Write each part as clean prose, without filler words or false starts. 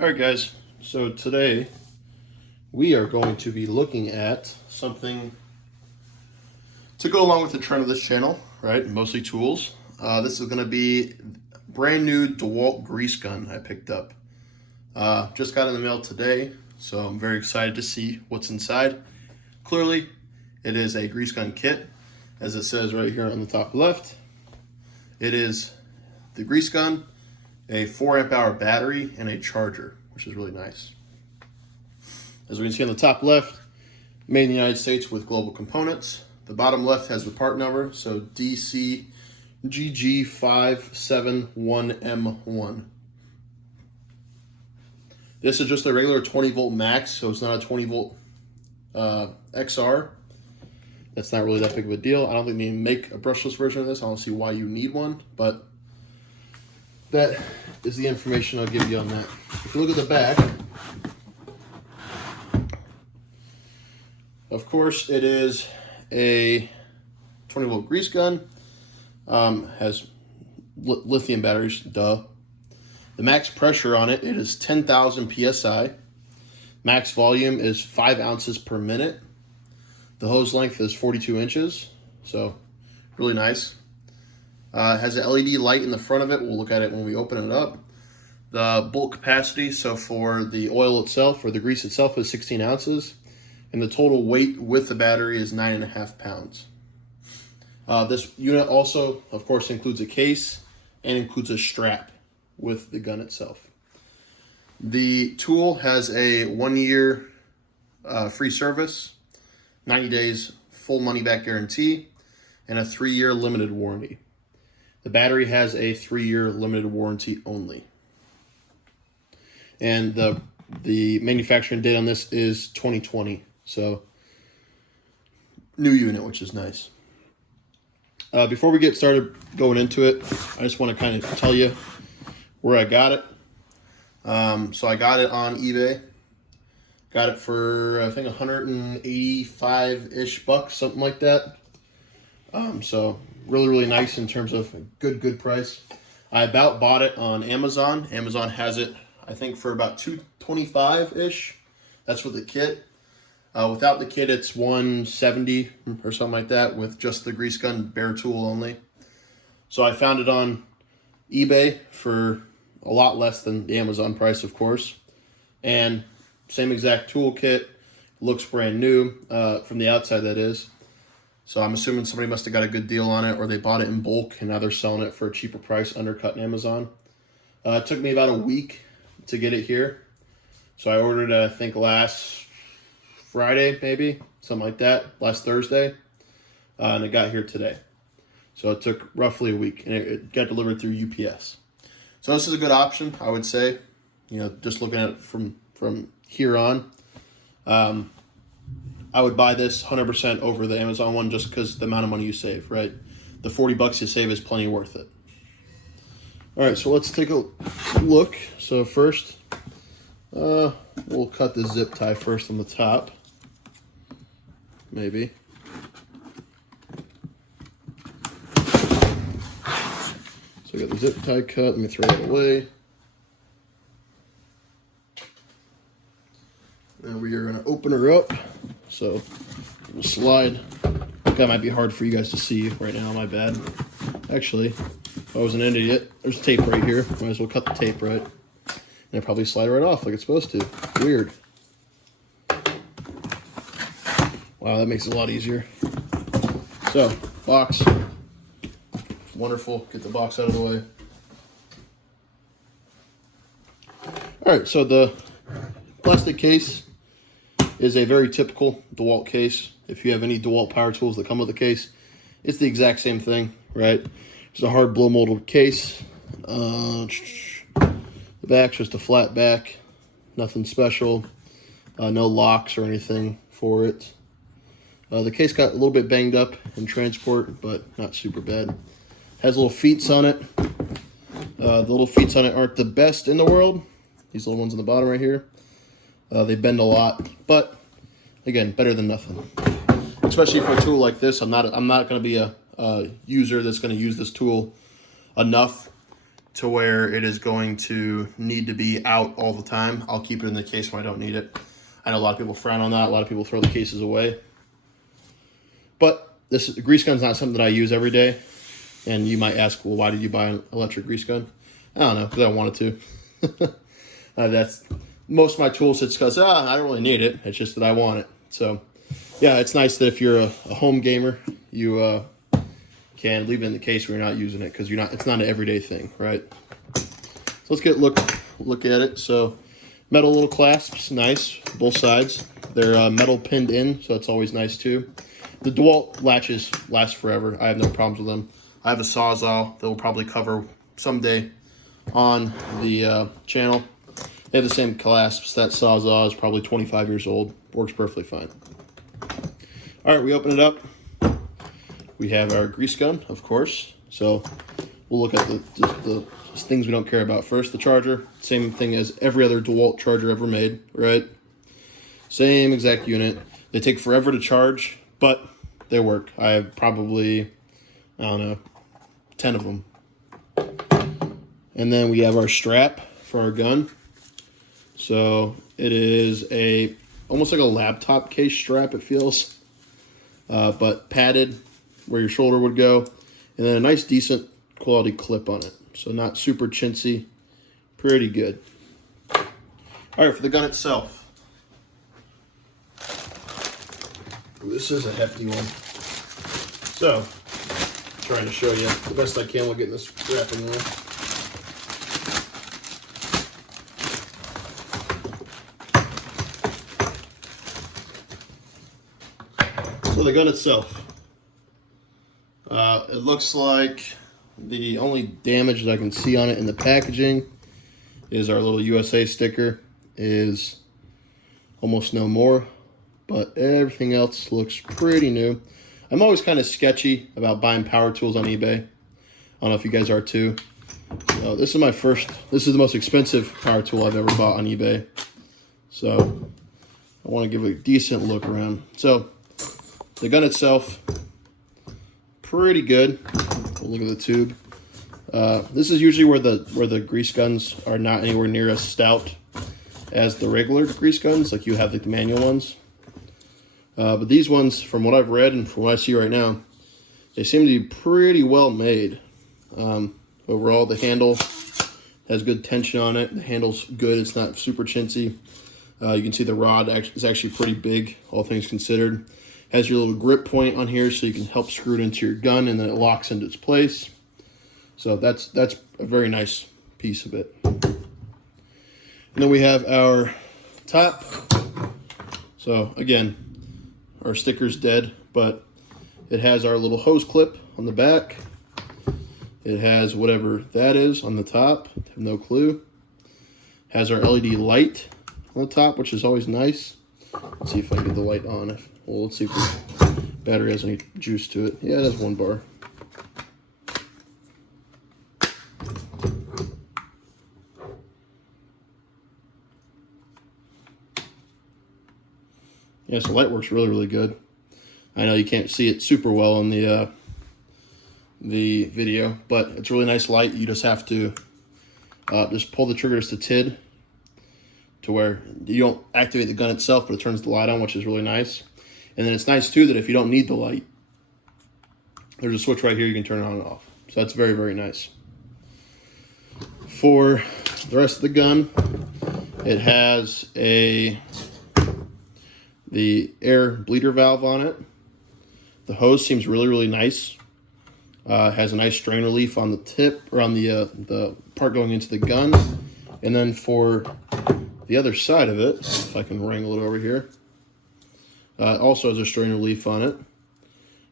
Alright guys, so today we are going to be looking at something to go along with the trend of this channel, right? Mostly tools. This is going to be brand new DeWalt Grease Gun I picked up. Just got in the mail today, so I'm very excited to see what's inside. Clearly, it is a grease gun kit, as it says right here on the top left. It is the grease gun, a 4-amp-hour battery, and a charger, which is really nice. As we can see on the top left, made in the United States with global components. The bottom left has the part number, so DCGG571M1. This is just a regular 20-volt max, so it's not a 20-volt XR. That's not really that big of a deal. I don't think they make a brushless version of this. I don't see why you need one, but that is the information I'll give you on that. If you look at the back, of course, it is a 20-volt grease gun. Has lithium batteries, duh. The max pressure on it is 10,000 PSI. Max volume is 5 ounces per minute. The hose length is 42 inches, so really nice. It has an LED light in the front of it. We'll look at it when we open it up. The bulk capacity, so for the oil itself, or the grease itself, is 16 ounces. And the total weight with the battery is 9.5 pounds. This unit also, of course, includes a case and includes a strap with the gun itself. The tool has a 1-year free service, 90 days full money-back guarantee, and a 3-year limited warranty. The battery has a 3-year limited warranty only. And the manufacturing date on this is 2020, so new unit, which is nice. Before we get started going into it, I just want to kind of tell you where I got it. So I got it on eBay. Got it for, I think, 185-ish bucks, something like that. So really nice in terms of a good price. I about bought it on Amazon. Amazon has it, I think, for about $225-ish. That's for the kit. Without the kit, it's $170 or something like that, with just the grease gun bare tool only. So I found it on eBay for a lot less than the Amazon price, of course. And same exact tool kit, looks brand new, from the outside that is. So I'm assuming somebody must have got a good deal on it, or they bought it in bulk and now they're selling it for a cheaper price, undercutting Amazon. It took me about a week to get it here. So I ordered it, I think, last Friday, maybe, something like that, last Thursday. And it got here today. So it took roughly a week, and it got delivered through UPS. So this is a good option, I would say. You know, just looking at it from here on. I would buy this 100% over the Amazon one, just because the amount of money you save, right? The 40 bucks you save is plenty worth it. All right, so let's take a look. So first, we'll cut the zip tie first on the top, maybe. So I got the zip tie cut. Let me throw it away. Now we are going to open her up. So we'll slide. That might be hard for you guys to see right now, my bad. Actually, if I was an idiot, there's tape right here. Might as well cut the tape right. And it'll probably slide right off like it's supposed to. Weird. Wow, that makes it a lot easier. So, box. Wonderful. Get the box out of the way. Alright, so the plastic case is a very typical DeWalt case. If you have any DeWalt power tools that come with the case, it's the exact same thing, right? It's a hard blow molded case. The back's just a flat back, nothing special. No locks or anything for it. The case got a little bit banged up in transport, but not super bad. Has little feet on it. The little feet on it aren't the best in the world. These little ones on the bottom right here. They bend a lot, but again, better than nothing. Especially for a tool like this, I'm not going to be a user that's going to use this tool enough to where it is going to need to be out all the time. I'll keep it in the case when I don't need it. I know a lot of people frown on that. A lot of people throw the cases away. But this grease gun's not something that I use every day. And you might ask, well, why did you buy an electric grease gun? I don't know, because I wanted to. That's most of my tools. It's because I don't really need it. It's just that I want it. So, yeah, it's nice that if you're a home gamer, you can leave it in the case where you're not using it because it's not an everyday thing, right? So let's get look at it. So, metal little clasps, nice, both sides. They're metal pinned in, so it's always nice too. The DeWalt latches last forever. I have no problems with them. I have a Sawzall that will probably cover someday on the channel. They have the same clasps. That Sawzall is probably 25 years old. Works perfectly fine. All right, we open it up. We have our grease gun, of course. So we'll look at the things we don't care about first. The charger, same thing as every other DeWalt charger ever made, right? Same exact unit. They take forever to charge, but they work. I have probably, I don't know, 10 of them. And then we have our strap for our gun. So it is almost like a laptop case strap, it feels, but padded where your shoulder would go, and then a nice decent quality clip on it. So not super chintzy, pretty good. All right, for the gun itself. This is a hefty one. So, trying to show you the best I can while getting this strap in there. So the gun itself, it looks like the only damage that I can see on it in the packaging is our little USA sticker is almost no more, but everything else looks pretty new. I'm always kind of sketchy about buying power tools on eBay. I don't know if you guys are too. So this is the most expensive power tool I've ever bought on eBay. So I want to give it a decent look around. So the gun itself, pretty good. We'll look at the tube. This is usually where the grease guns are not anywhere near as stout as the regular grease guns, like you have the manual ones. But these ones, from what I've read and from what I see right now, they seem to be pretty well made. Overall, the handle has good tension on it. The handle's good. It's not super chintzy. You can see the rod is actually pretty big, all things considered. Has your little grip point on here so you can help screw it into your gun and then it locks into its place. So that's a very nice piece of it. And then we have our top. So again, our sticker's dead, but it has our little hose clip on the back. It has whatever that is on the top. I have no clue. Has our LED light on the top, which is always nice. Let's see if I can get the light on. Well, let's see if the battery has any juice to it. Yeah, it has 1 bar. Yeah, so light works really, really good. I know you can't see it super well on the video, but it's a really nice light. You just have to just pull the trigger just a tid to where you don't activate the gun itself, but it turns the light on, which is really nice. And then it's nice too that if you don't need the light, there's a switch right here you can turn it on and off. So that's very, very nice. For the rest of the gun, it has the air bleeder valve on it. The hose seems really, really nice. Has a nice strain relief on the tip, or on the part going into the gun. And then for the other side of it, if I can wrangle it over here, also has a strain relief on it.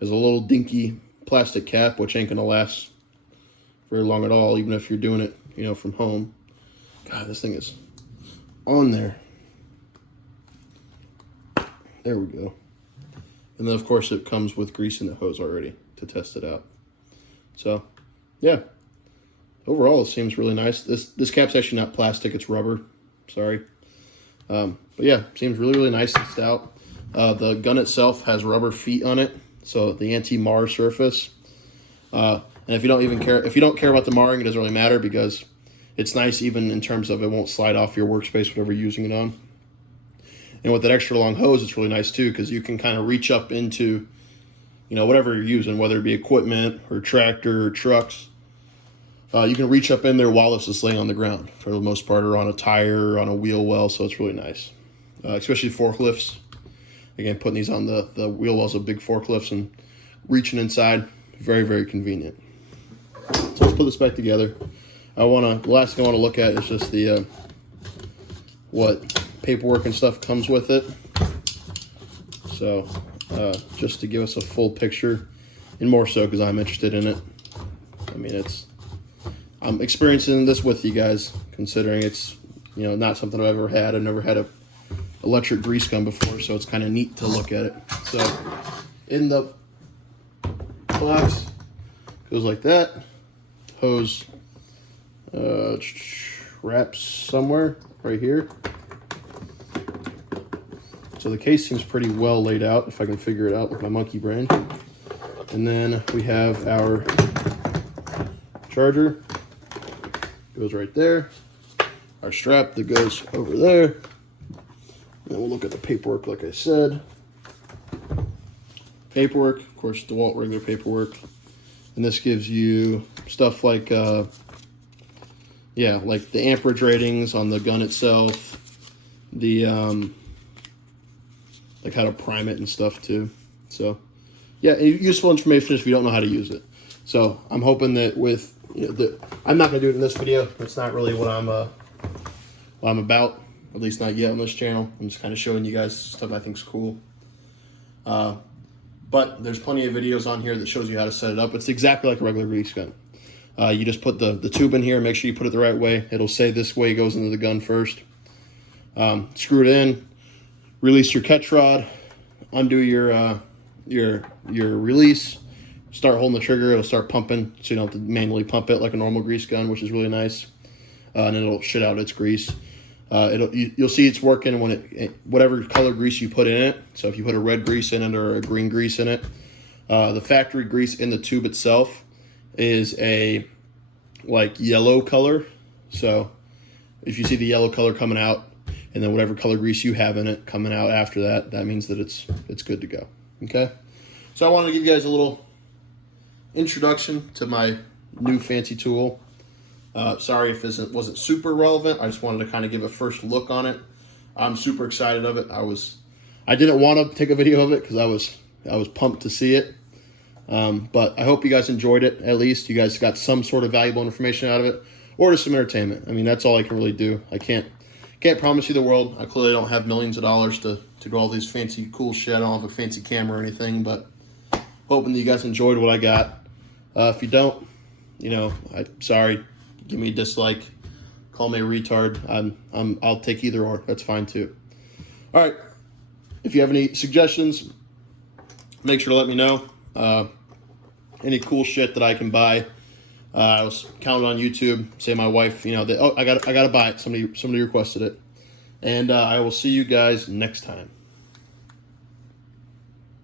Has a little dinky plastic cap, which ain't gonna last very long at all, even if you're doing it, from home. God, this thing is on there. There we go. And then, of course, it comes with grease in the hose already to test it out. So, yeah. Overall, it seems really nice. This cap's actually not plastic. It's rubber. Sorry. But, yeah, seems really, really nice and stout. The gun itself has rubber feet on it, so the anti-mar surface. And if you don't care about the marring, it doesn't really matter, because it's nice even in terms of it won't slide off your workspace, whatever you're using it on. And with that extra long hose, it's really nice too, because you can kind of reach up into, you know, whatever you're using, whether it be equipment or tractor or trucks. You can reach up in there while it's just laying on the ground for the most part, or on a tire or on a wheel well, so it's really nice. Especially forklifts. Again, putting these on the wheel wells of big forklifts and reaching inside, very, very convenient. So let's put this back together. The last thing I want to look at is just the what paperwork and stuff comes with it. So just to give us a full picture, and more so because I'm interested in it. I mean, I'm experiencing this with you guys, considering it's, you know, not something I've ever had. I've never had a electric grease gun before, so it's kind of neat to look at it. So in the box, goes like that. Hose wraps somewhere right here. So the case seems pretty well laid out, if I can figure it out with my monkey brain. And then we have our charger, goes right there. Our strap that goes over there. And then we'll look at the paperwork, like I said. Paperwork, of course, DeWalt regular paperwork. And this gives you stuff like, like the amperage ratings on the gun itself, the like how to prime it and stuff too. So yeah, useful information if you don't know how to use it. So I'm hoping that with, you know, I'm not gonna do it in this video. It's not really what I'm about, at least not yet on this channel. I'm just kind of showing you guys stuff I think is cool. But there's plenty of videos on here that shows you how to set it up. It's exactly like a regular grease gun. You just put the tube in here, make sure you put it the right way. It'll say this way goes into the gun first. Screw it in, release your catch rod, undo your release, start holding the trigger. It'll start pumping, so you don't have to manually pump it like a normal grease gun, which is really nice. And then it'll shit out its grease. You'll see it's working when whatever color grease you put in it. So if you put a red grease in it or a green grease in it, the factory grease in the tube itself is a like yellow color. So if you see the yellow color coming out, and then whatever color grease you have in it coming out after that, that means that it's good to go. Okay, so I wanted to give you guys a little introduction to my new fancy tool. Sorry if this wasn't super relevant. I just wanted to kind of give a first look on it. I'm super excited of it. I didn't want to take a video of it because I was pumped to see it. But I hope you guys enjoyed it. At least you guys got some sort of valuable information out of it, or just some entertainment. I mean, that's all I can really do. I can't promise you the world. I clearly don't have millions of dollars to do all these fancy cool shit. I don't have a fancy camera or anything, but hoping that you guys enjoyed what I got. If you don't, you know, sorry. Give me a dislike, call me a retard. I'll take either or. That's fine too. All right. If you have any suggestions, make sure to let me know. Any cool shit that I can buy. I was counting on YouTube. Say my wife, you know, I gotta buy it. Somebody requested it, and I will see you guys next time.